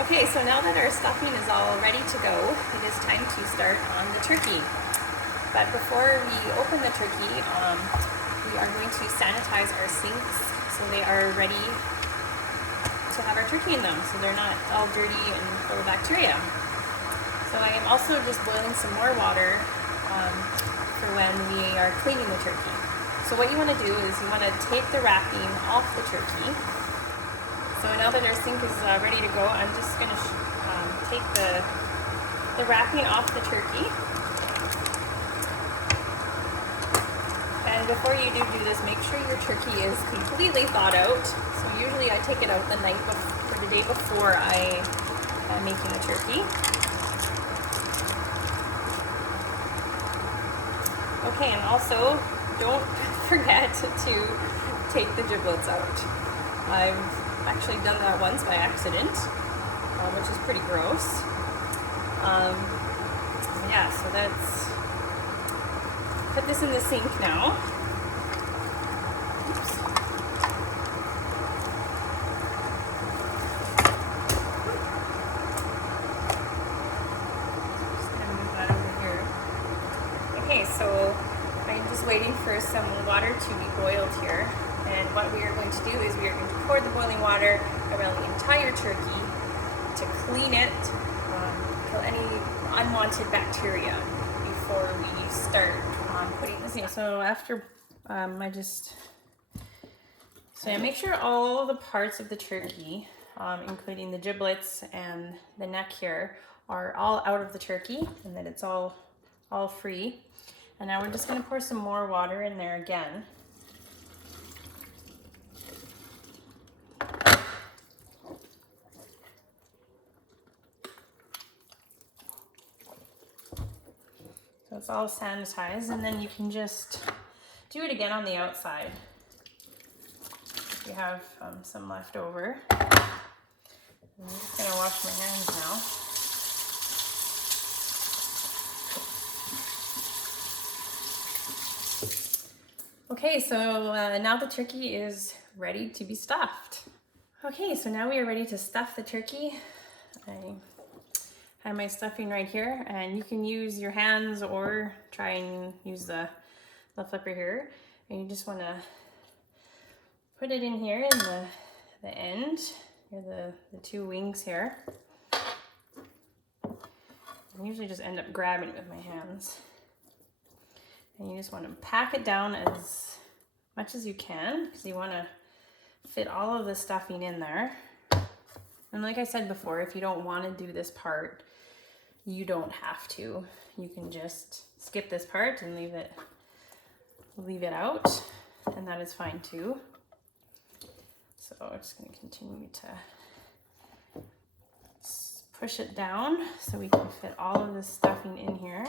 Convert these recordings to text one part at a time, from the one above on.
Okay, so now that our stuffing is all ready to go, it is time to start on the turkey. But before we open the turkey, we are going to sanitize our sinks so they are ready to have our turkey in them, so they're not all dirty and full of bacteria. So I am also just boiling some more water for when we are cleaning the turkey. So what you want to do is you want to take the wrapping off the turkey. So now that our sink is ready to go, I'm just going to take the wrapping off the turkey. And before you do this, make sure your turkey is completely thawed out. So usually I take it out the day before I am making the turkey. Okay, and also don't forget to take the giblets out. I've actually done that once by accident, which is pretty gross. Yeah, so let's put this in the sink now. Oops. Just gonna move that over here. Okay, so I'm just waiting for some water to be boiled here. And what we are going to do is we are going to pour the boiling water around the entire turkey to clean it, kill any unwanted bacteria before we start putting this in. So after make sure all the parts of the turkey, including the giblets and the neck here, are all out of the turkey and that it's all free. And now we're just going to pour some more water in there again. So it's all sanitized, and then you can just do it again on the outside. If you have some left over. I'm just gonna wash my hands now. Okay, so now the turkey is ready to be stuffed. Okay, so now we are ready to stuff the turkey. I have my stuffing right here, and you can use your hands or try and use the flipper here. And you just want to put it in here in the end, here the two wings here. I usually just end up grabbing it with my hands. And you just want to pack it down as much as you can because you want to fit all of the stuffing in there. And like I said before, if you don't want to do this part, you don't have to. You can just skip this part and leave it out, and that is fine too. So I'm just going to continue to push it down so we can fit all of this stuffing in here.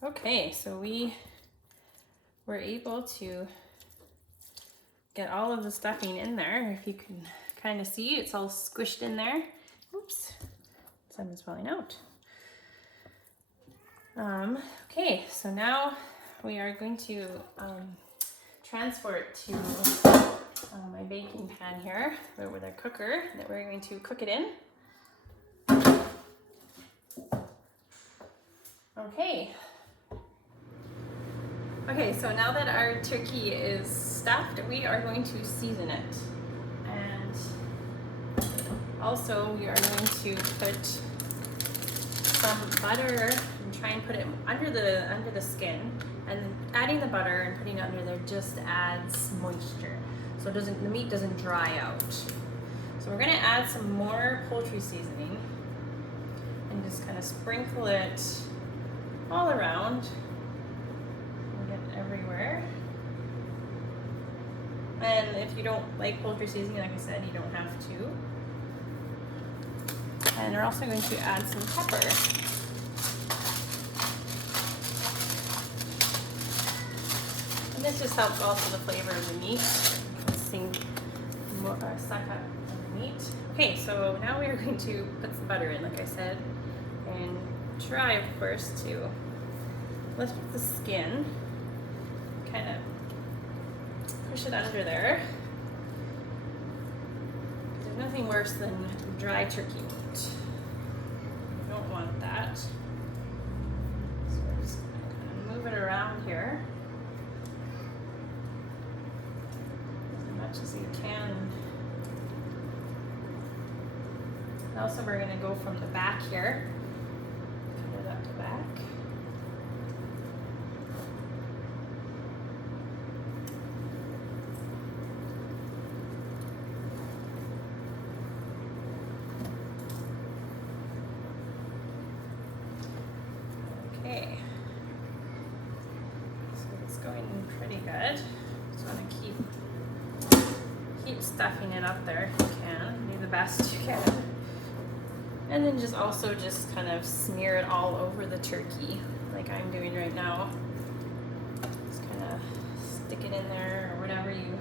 Okay, so we were able to get all of the stuffing in there. If you can kind of see, it's all squished in there. Oops, some is falling out. Okay, so now we are going to transfer it to my baking pan here with our cooker that we're going to cook it in. Okay, so now that our turkey is stuffed, we are going to season it. And also we are going to put some butter and try and put it under the skin. And adding the butter and putting it under there just adds moisture, so the meat doesn't dry out. So we're gonna add some more poultry seasoning and just kind of sprinkle it all around. Everywhere. And if you don't like poultry seasoning, like I said, you don't have to. And we're also going to add some pepper. And this just helps also the flavor of the meat sink more, suck up the meat. Okay, so now we are going to put some butter in, like I said, and try, of course, to lift up the skin, kind of push it under there. There's nothing worse than dry turkey meat. You don't want that. So we're just going to kind of move it around here as much as you can. And also we're going to go from the back here, cut it up the back. Okay, so it's going pretty good. Just want to keep stuffing it up there if you can. Do the best you can. And then just also just kind of smear it all over the turkey like I'm doing right now. Just kind of stick it in there or whatever you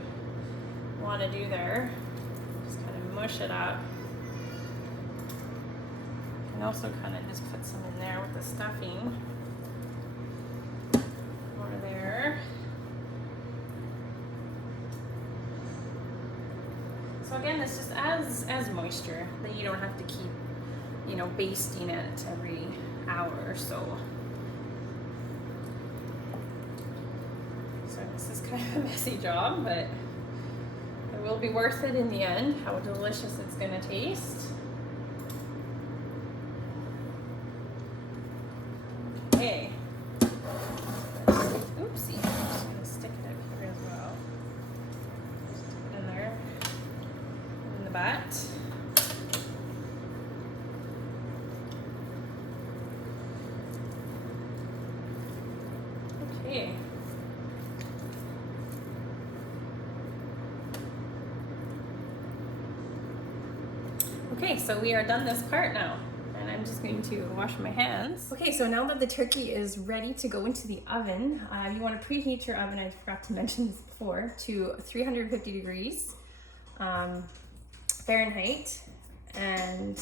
want to do there. Just kind of mush it up. And also kind of just put some in there with the stuffing. More there. So again, this just adds moisture that you don't have to keep, you know, basting it every hour or so. So this is kind of a messy job, but it will be worth it in the end. How delicious it's gonna taste. Okay. Oopsie. I'm just gonna stick it up here as well. Stick it in there. In the butt. Okay. Okay, so we are done this part now. And I'm just going to wash my hands. Okay, so now that the turkey is ready to go into the oven, you want to preheat your oven, I forgot to mention this before, to 350 degrees Fahrenheit. And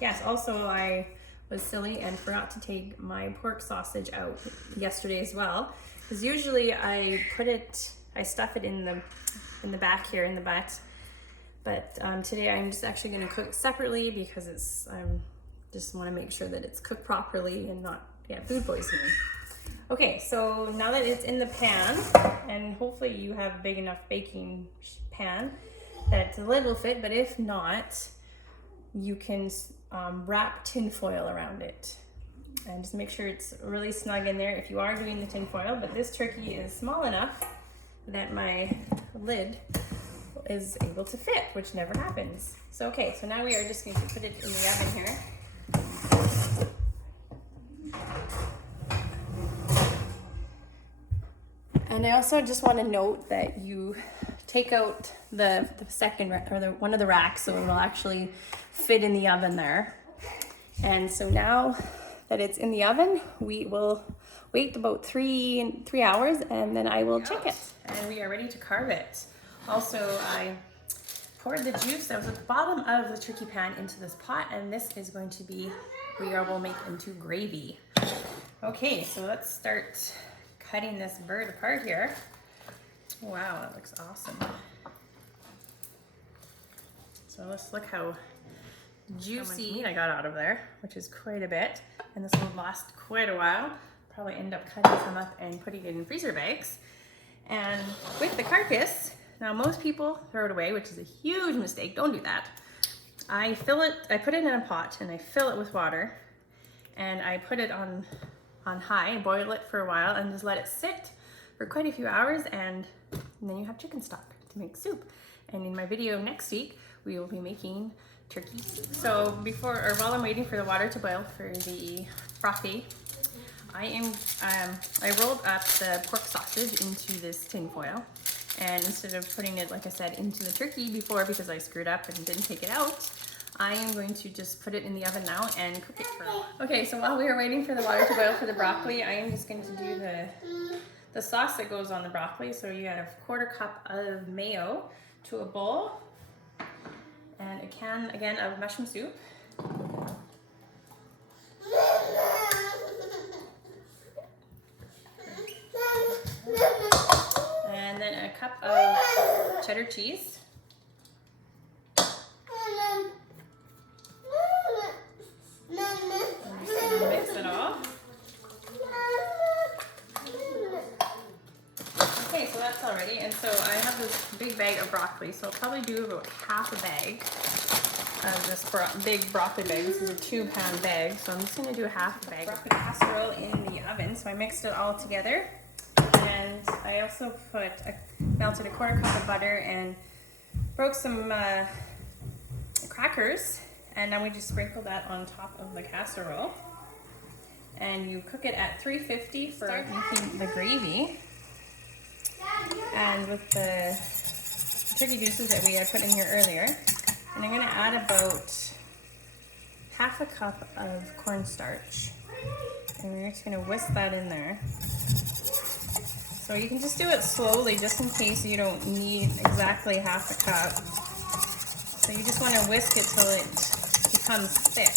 yes, also I was silly and forgot to take my pork sausage out yesterday as well. Because usually I stuff it in the back here, in the butt. But today I'm just actually going to cook it separately because just want to make sure that it's cooked properly and not get food poisoning. Okay, so now that it's in the pan, and hopefully you have a big enough baking pan that the lid will fit, but if not, you can wrap tin foil around it. And just make sure it's really snug in there if you are doing the tin foil, but this turkey is small enough that my lid is able to fit, which never happens. So okay, so now we are just going to put it in the oven here. And I also just want to note that you take out the second or one of the racks so it will actually fit in the oven there. And so now that it's in the oven, we will wait about three hours and then I will check it. And we are ready to carve it. Also, I poured the juice that was at the bottom of the turkey pan into this pot, and this is going to be, we will make into gravy. Okay, so let's start cutting this bird apart here. Wow, that looks awesome. So let's look how juicy meat I got out of there, which is quite a bit. And this will last quite a while. Probably end up cutting some up and putting it in freezer bags. And with the carcass, now most people throw it away, which is a huge mistake. Don't do that. I put it in a pot and I fill it with water and I put it on high, boil it for a while and just let it sit for quite a few hours, and then you have chicken stock to make soup. And in my video next week, we will be making turkey soup. So while I'm waiting for the water to boil for the frothy, I rolled up the pork sausage into this tin foil, and instead of putting it, like I said, into the turkey before because I screwed up and didn't take it out, I am going to just put it in the oven now and cook it for a while. Okay, so while we are waiting for the water to boil for the broccoli, I am just going to do the sauce that goes on the broccoli. So you add a 1/4 cup of mayo to a bowl and a can again of mushroom soup. And then a cup of cheddar cheese. I'm just gonna mix it all. Okay, so that's all ready. And so I have this big bag of broccoli, so I'll probably do about half a bag of this big broccoli bag. This is a 2-pound bag, so I'm just gonna do half a bag. Broccoli casserole in the oven, so I mixed it all together. And I also melted a 1/4 cup of butter and broke some crackers, and now we just sprinkle that on top of the casserole. And you cook it at 350 for making the gravy. And with the turkey juices that we had put in here earlier, and I'm gonna add about half a cup of cornstarch. And we're just gonna whisk that in there. So you can just do it slowly just in case you don't need exactly half a cup. So you just want to whisk it till it becomes thick.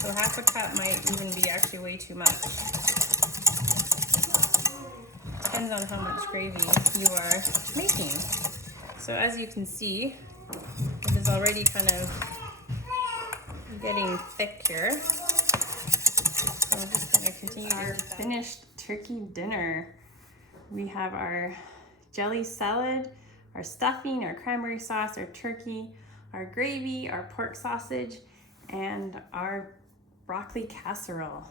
So half a cup might even be actually way too much. Depends on how much gravy you are making. So as you can see, it is already kind of getting thick here. So I'm just going to continue our finished turkey dinner. We have our jelly salad, our stuffing, our cranberry sauce, our turkey, our gravy, our pork sausage, and our broccoli casserole.